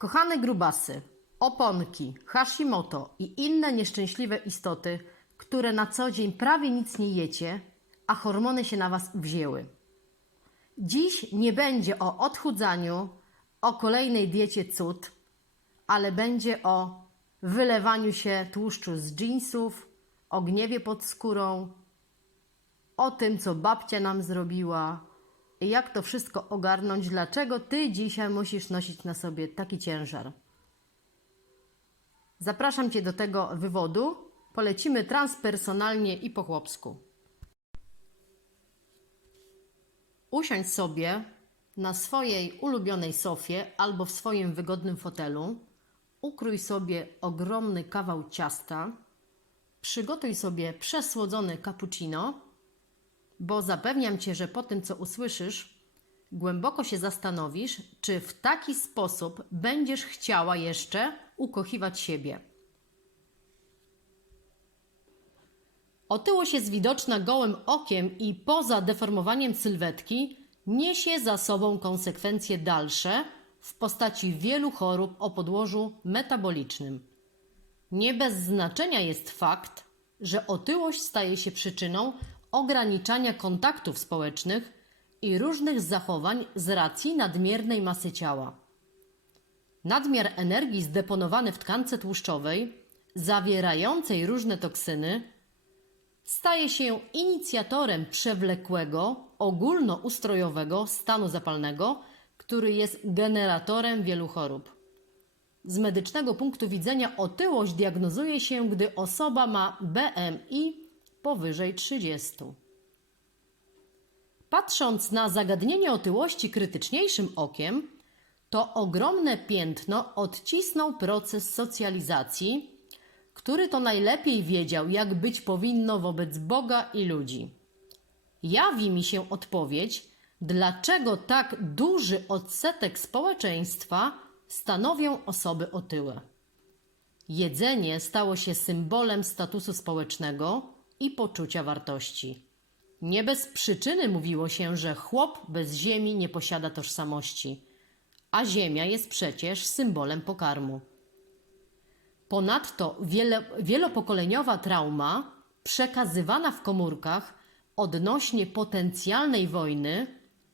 Kochane grubasy, oponki, Hashimoto i inne nieszczęśliwe istoty, które na co dzień prawie nic nie jecie, a hormony się na Was wzięły. Dziś nie będzie o odchudzaniu, o kolejnej diecie cud, ale będzie o wylewaniu się tłuszczu z jeansów, o gniewie pod skórą, o tym, co babcia nam zrobiła jak to wszystko ogarnąć, dlaczego ty dzisiaj musisz nosić na sobie taki ciężar. Zapraszam cię do tego wywodu. Polecimy transpersonalnie i po chłopsku. Usiądź sobie na swojej ulubionej sofie albo w swoim wygodnym fotelu. Ukrój sobie ogromny kawał ciasta. Przygotuj sobie przesłodzony cappuccino, bo zapewniam cię, że po tym, co usłyszysz, głęboko się zastanowisz, czy w taki sposób będziesz chciała jeszcze ukochiwać siebie. Otyłość jest widoczna gołym okiem i poza deformowaniem sylwetki niesie za sobą konsekwencje dalsze w postaci wielu chorób o podłożu metabolicznym. Nie bez znaczenia jest fakt, że otyłość staje się przyczyną ograniczania kontaktów społecznych i różnych zachowań z racji nadmiernej masy ciała. Nadmiar energii zdeponowany w tkance tłuszczowej, zawierającej różne toksyny, staje się inicjatorem przewlekłego, ogólnoustrojowego stanu zapalnego, który jest generatorem wielu chorób. Z medycznego punktu widzenia otyłość diagnozuje się, gdy osoba ma BMI powyżej 30. Patrząc na zagadnienie otyłości krytyczniejszym okiem, to ogromne piętno odcisnął proces socjalizacji, który to najlepiej wiedział, jak być powinno wobec Boga i ludzi. Jawi mi się odpowiedź, dlaczego tak duży odsetek społeczeństwa stanowią osoby otyłe. Jedzenie stało się symbolem statusu społecznego i poczucia wartości. Nie bez przyczyny mówiło się, że chłop bez ziemi nie posiada tożsamości, a ziemia jest przecież symbolem pokarmu. Ponadto wiele, wielopokoleniowa trauma przekazywana w komórkach odnośnie potencjalnej wojny,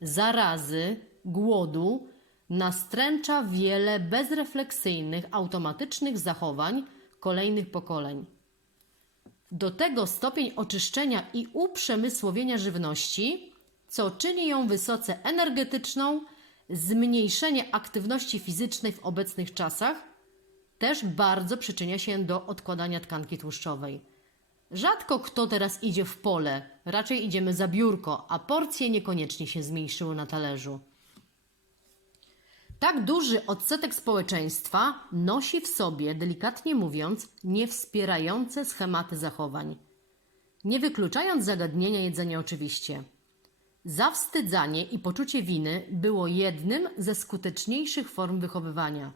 zarazy, głodu nastręcza wiele bezrefleksyjnych, automatycznych zachowań kolejnych pokoleń. Do tego stopień oczyszczenia i uprzemysłowienia żywności, co czyni ją wysoce energetyczną, zmniejszenie aktywności fizycznej w obecnych czasach też bardzo przyczynia się do odkładania tkanki tłuszczowej. Rzadko kto teraz idzie w pole, raczej idziemy za biurko, a porcje niekoniecznie się zmniejszyły na talerzu. Tak duży odsetek społeczeństwa nosi w sobie, delikatnie mówiąc, niewspierające schematy zachowań. Nie wykluczając zagadnienia jedzenia oczywiście. Zawstydzanie i poczucie winy było jednym ze skuteczniejszych form wychowywania.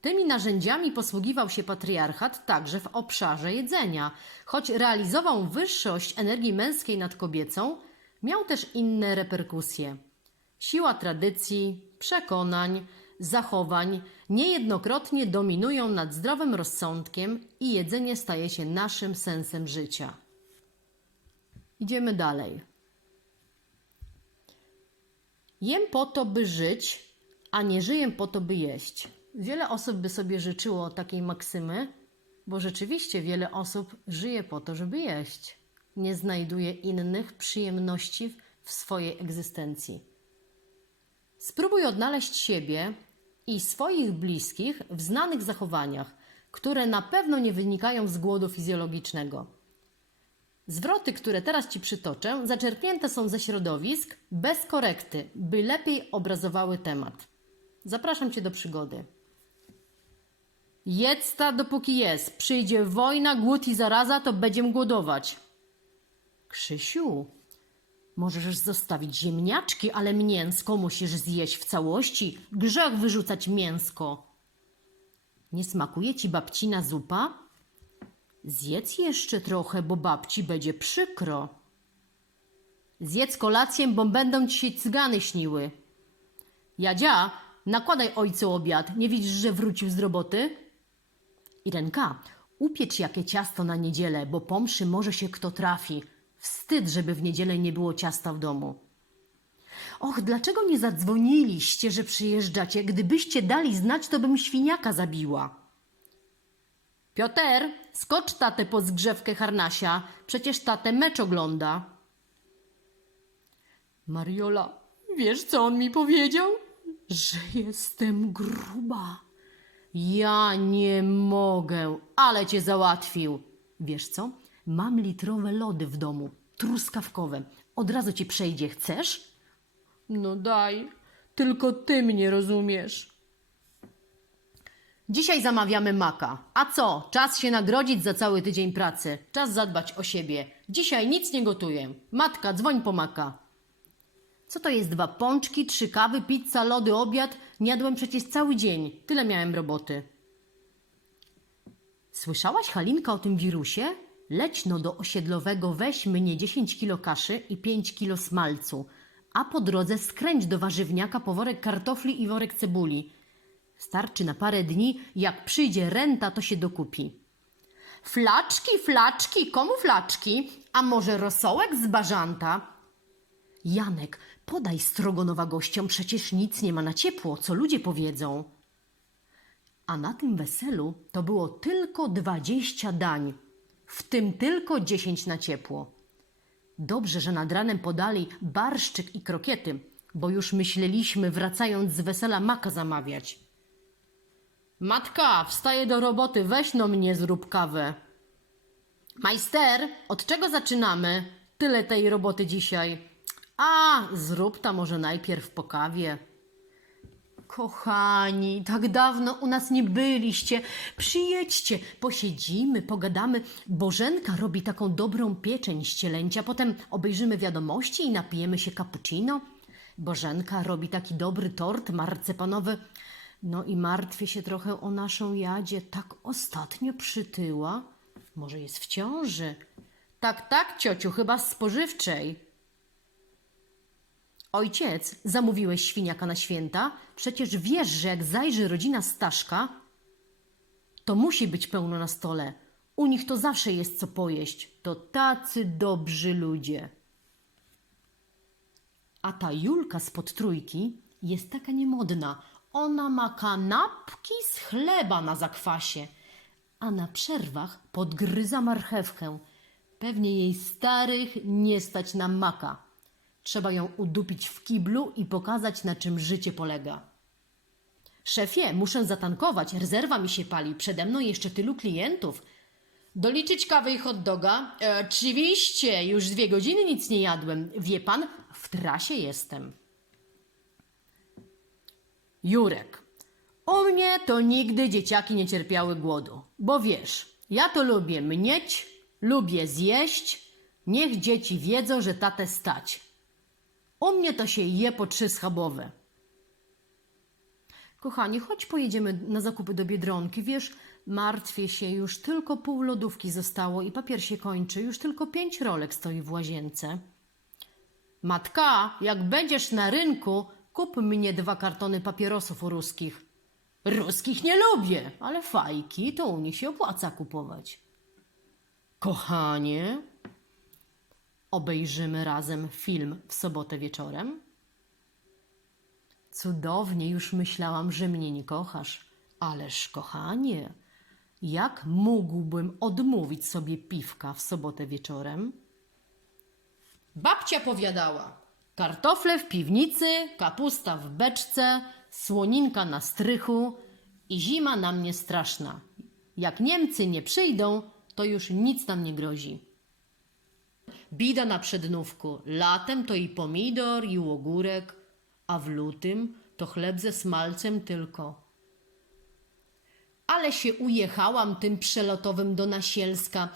Tymi narzędziami posługiwał się patriarchat także w obszarze jedzenia. Choć realizował wyższość energii męskiej nad kobiecą, miał też inne reperkusje. Siła tradycji, przekonań, zachowań niejednokrotnie dominują nad zdrowym rozsądkiem i jedzenie staje się naszym sensem życia. Idziemy dalej. Jem po to, by żyć, a nie żyję po to, by jeść. Wiele osób by sobie życzyło takiej maksymy, bo rzeczywiście wiele osób żyje po to, żeby jeść. Nie znajduje innych przyjemności w swojej egzystencji. Spróbuj odnaleźć siebie i swoich bliskich w znanych zachowaniach, które na pewno nie wynikają z głodu fizjologicznego. Zwroty, które teraz Ci przytoczę, zaczerpnięte są ze środowisk bez korekty, by lepiej obrazowały temat. Zapraszam Cię do przygody. Jedz ta, dopóki jest. Przyjdzie wojna, głód i zaraza, to będziemy głodować. Krzysiu, możesz zostawić ziemniaczki, ale mięsko musisz zjeść w całości. Grzech wyrzucać mięsko. Nie smakuje ci babcina zupa? Zjedz jeszcze trochę, bo babci będzie przykro. Zjedz kolację, bo będą ci się cygany śniły. Jadzia, nakładaj ojcu obiad. Nie widzisz, że wrócił z roboty? Irenka, upiecz jakie ciasto na niedzielę, bo po mszy może się kto trafi. Wstyd, żeby w niedzielę nie było ciasta w domu. Och, dlaczego nie zadzwoniliście, że przyjeżdżacie? Gdybyście dali znać, to bym świniaka zabiła. Piotr, skocz tatę po zgrzewkę harnasia. Przecież tatę mecz ogląda. Mariola, wiesz co on mi powiedział? Że jestem gruba. Ja nie mogę, ale cię załatwił. Wiesz co? Mam litrowe lody w domu, truskawkowe. Od razu ci przejdzie, chcesz? No daj, tylko ty mnie rozumiesz. Dzisiaj zamawiamy maka. A co? Czas się nagrodzić za cały tydzień pracy. Czas zadbać o siebie. Dzisiaj nic nie gotuję. Matka, dzwoń po maka. Co to jest dwa pączki, trzy kawy, pizza, lody, obiad? Nie jadłem przecież cały dzień. Tyle miałem roboty. Słyszałaś, Halinka, o tym wirusie? Leć no do osiedlowego, weź mnie 10 kilo kaszy i 5 kilo smalcu, a po drodze skręć do warzywniaka po worek kartofli i worek cebuli. Starczy na parę dni, jak przyjdzie renta, to się dokupi. Flaczki, flaczki, komu flaczki? A może rosołek z bażanta? Janek, podaj strogonowa gościom, przecież nic nie ma na ciepło, co ludzie powiedzą. A na tym weselu to było tylko dwadzieścia dań, w tym tylko dziesięć na ciepło. Dobrze, że nad ranem podali barszczyk i krokiety, bo już myśleliśmy, wracając z wesela maka zamawiać. Matka, wstaję do roboty, weź no mnie zrób kawę. Majster, od czego zaczynamy? Tyle tej roboty dzisiaj. A, zrób ta może najpierw po kawie. Kochani, tak dawno u nas nie byliście. Przyjedźcie, posiedzimy, pogadamy. Bożenka robi taką dobrą pieczeń z cielęcia. Potem obejrzymy wiadomości i napijemy się cappuccino. Bożenka robi taki dobry tort marcepanowy. No i martwię się trochę o naszą Jadzie. Tak ostatnio przytyła. Może jest w ciąży. Tak, tak, ciociu, chyba z spożywczej. Ojciec, zamówiłeś świniaka na święta? Przecież wiesz, że jak zajrzy rodzina Staszka, to musi być pełno na stole. U nich to zawsze jest co pojeść. To tacy dobrzy ludzie. A ta Julka spod trójki jest taka niemodna. Ona ma kanapki z chleba na zakwasie, a na przerwach podgryza marchewkę. Pewnie jej starych nie stać na maka. Trzeba ją udupić w kiblu i pokazać, na czym życie polega. Szefie, muszę zatankować, rezerwa mi się pali, przede mną jeszcze tylu klientów. Doliczyć kawę i hot doga? E, oczywiście, już dwie godziny nic nie jadłem. Wie pan, w trasie jestem. Jurek. U mnie to nigdy dzieciaki nie cierpiały głodu. Bo wiesz, ja to lubię mnieć, lubię zjeść. Niech dzieci wiedzą, że tatę stać. U mnie to się je po trzy schabowe. Kochanie, chodź pojedziemy na zakupy do Biedronki. Wiesz, martwię się, już tylko pół lodówki zostało i papier się kończy. Już tylko pięć rolek stoi w łazience. Matka, jak będziesz na rynku, kup mnie dwa kartony papierosów ruskich. Ruskich nie lubię, ale fajki to u nich się opłaca kupować. Kochanie, obejrzymy razem film w sobotę wieczorem? Cudownie, już myślałam, że mnie nie kochasz. Ależ, kochanie, jak mógłbym odmówić sobie piwka w sobotę wieczorem? Babcia powiadała: kartofle w piwnicy, kapusta w beczce, słoninka na strychu i zima na mnie straszna. Jak Niemcy nie przyjdą, to już nic nam nie grozi. Bida na przednówku. Latem to i pomidor, i ogórek, a w lutym to chleb ze smalcem tylko. Ale się ujechałam tym przelotowym do Nasielska.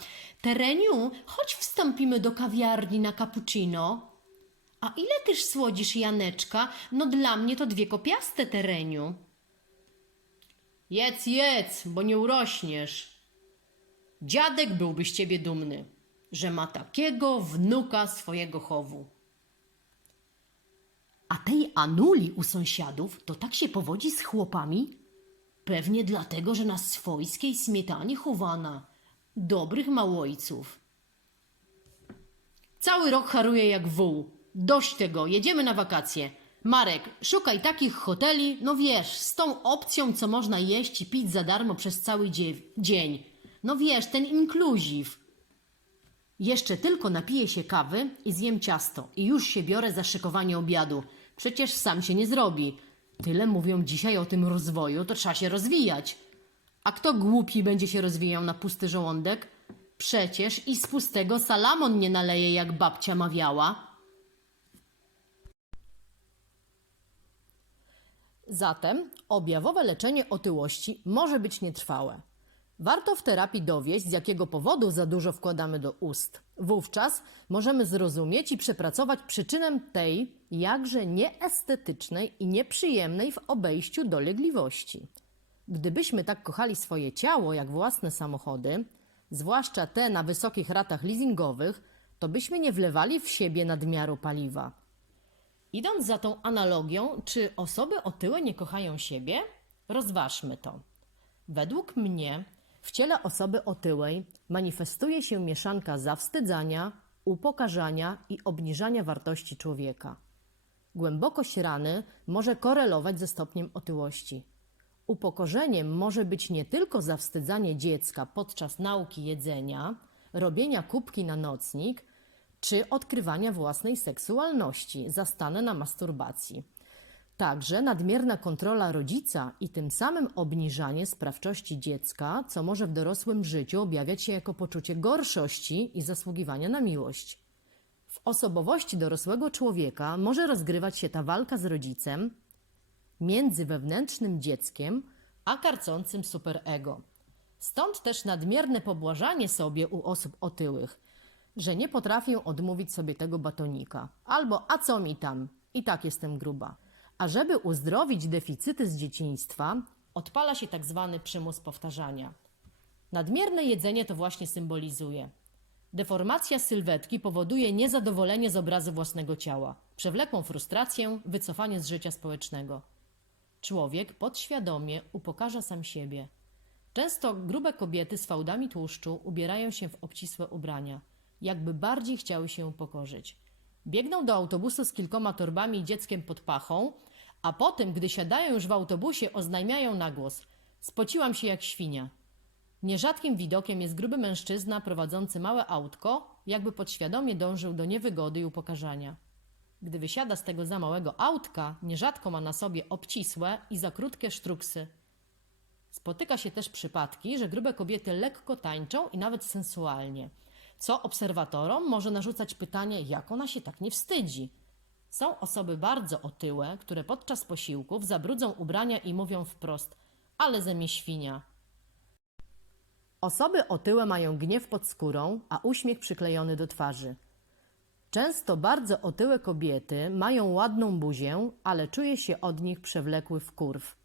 Tereniu, chodź wstąpimy do kawiarni na cappuccino. A ile też słodzisz, Janeczka? No dla mnie to dwie kopiaste, Tereniu. Jedz, jedz, bo nie urośniesz. Dziadek byłby z ciebie dumny, że ma takiego wnuka swojego chowu. A tej Anuli u sąsiadów to tak się powodzi z chłopami? Pewnie dlatego, że na swojskiej smietanie chowana. Dobrych małojców. Cały rok haruje jak wół. Dość tego, jedziemy na wakacje. Marek, szukaj takich hoteli, no wiesz, z tą opcją, co można jeść i pić za darmo przez cały dzie- dzień. No wiesz, ten inkluziv. Jeszcze tylko napiję się kawy i zjem ciasto i już się biorę za szykowanie obiadu. Przecież sam się nie zrobi. Tyle mówią dzisiaj o tym rozwoju, to trzeba się rozwijać. A kto głupi będzie się rozwijał na pusty żołądek? Przecież i z pustego salamon nie naleje, jak babcia mawiała. Zatem objawowe leczenie otyłości może być nietrwałe. Warto w terapii dowieść, z jakiego powodu za dużo wkładamy do ust. Wówczas możemy zrozumieć i przepracować przyczynę tej jakże nieestetycznej i nieprzyjemnej w obejściu dolegliwości. Gdybyśmy tak kochali swoje ciało jak własne samochody, zwłaszcza te na wysokich ratach leasingowych, to byśmy nie wlewali w siebie nadmiaru paliwa. Idąc za tą analogią, czy osoby otyłe nie kochają siebie? Rozważmy to. Według mnie w ciele osoby otyłej manifestuje się mieszanka zawstydzania, upokarzania i obniżania wartości człowieka. Głębokość rany może korelować ze stopniem otyłości. Upokorzeniem może być nie tylko zawstydzanie dziecka podczas nauki jedzenia, robienia kubki na nocnik, czy odkrywania własnej seksualności, zastane na masturbacji. Także nadmierna kontrola rodzica i tym samym obniżanie sprawczości dziecka, co może w dorosłym życiu objawiać się jako poczucie gorszości i zasługiwania na miłość. W osobowości dorosłego człowieka może rozgrywać się ta walka z rodzicem między wewnętrznym dzieckiem a karcącym superego. Stąd też nadmierne pobłażanie sobie u osób otyłych, że nie potrafię odmówić sobie tego batonika. Albo a co mi tam, i tak jestem gruba. A żeby uzdrowić deficyty z dzieciństwa, odpala się tak zwany przymus powtarzania. Nadmierne jedzenie to właśnie symbolizuje. Deformacja sylwetki powoduje niezadowolenie z obrazu własnego ciała, przewlekłą frustrację, wycofanie z życia społecznego. Człowiek podświadomie upokarza sam siebie. Często grube kobiety z fałdami tłuszczu ubierają się w obcisłe ubrania, jakby bardziej chciały się upokorzyć. Biegną do autobusu z kilkoma torbami i dzieckiem pod pachą, a potem, gdy siadają już w autobusie, oznajmiają na głos: Spociłam się jak świnia. Nierzadkim widokiem jest gruby mężczyzna prowadzący małe autko, jakby podświadomie dążył do niewygody i upokarzania. Gdy wysiada z tego za małego autka, nierzadko ma na sobie obcisłe i za krótkie sztruksy. Spotyka się też przypadki, że grube kobiety lekko tańczą i nawet sensualnie, co obserwatorom może narzucać pytanie, jak ona się tak nie wstydzi. Są osoby bardzo otyłe, które podczas posiłków zabrudzą ubrania i mówią wprost: Ale ze mnie świnia. Osoby otyłe mają gniew pod skórą, a uśmiech przyklejony do twarzy. Często bardzo otyłe kobiety mają ładną buzię, ale czuje się od nich przewlekły wkurw.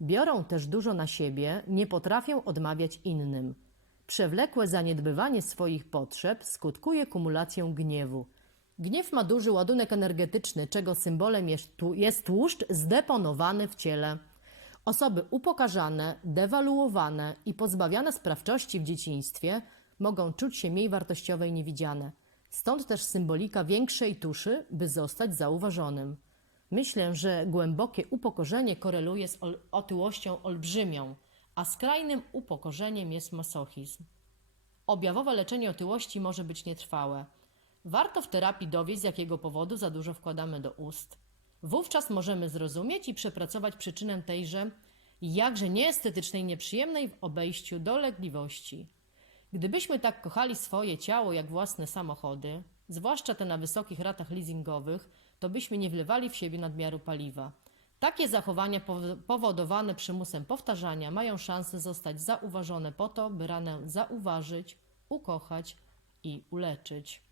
Biorą też dużo na siebie, nie potrafią odmawiać innym. Przewlekłe zaniedbywanie swoich potrzeb skutkuje kumulacją gniewu. Gniew ma duży ładunek energetyczny, czego symbolem jest, tłu- jest tłuszcz zdeponowany w ciele. Osoby upokarzane, dewaluowane i pozbawiane sprawczości w dzieciństwie mogą czuć się mniej wartościowe i niewidziane. Stąd też symbolika większej tuszy, by zostać zauważonym. Myślę, że głębokie upokorzenie koreluje z otyłością olbrzymią, a skrajnym upokorzeniem jest masochizm. Objawowe leczenie otyłości może być nietrwałe. Warto w terapii dowieść, z jakiego powodu za dużo wkładamy do ust. Wówczas możemy zrozumieć i przepracować przyczynę tejże jakże nieestetycznej, nieprzyjemnej w obejściu dolegliwości. Gdybyśmy tak kochali swoje ciało jak własne samochody, zwłaszcza te na wysokich ratach leasingowych, to byśmy nie wlewali w siebie nadmiaru paliwa. Takie zachowania powo- powodowane przymusem powtarzania mają szansę zostać zauważone po to, by ranę zauważyć, ukochać i uleczyć.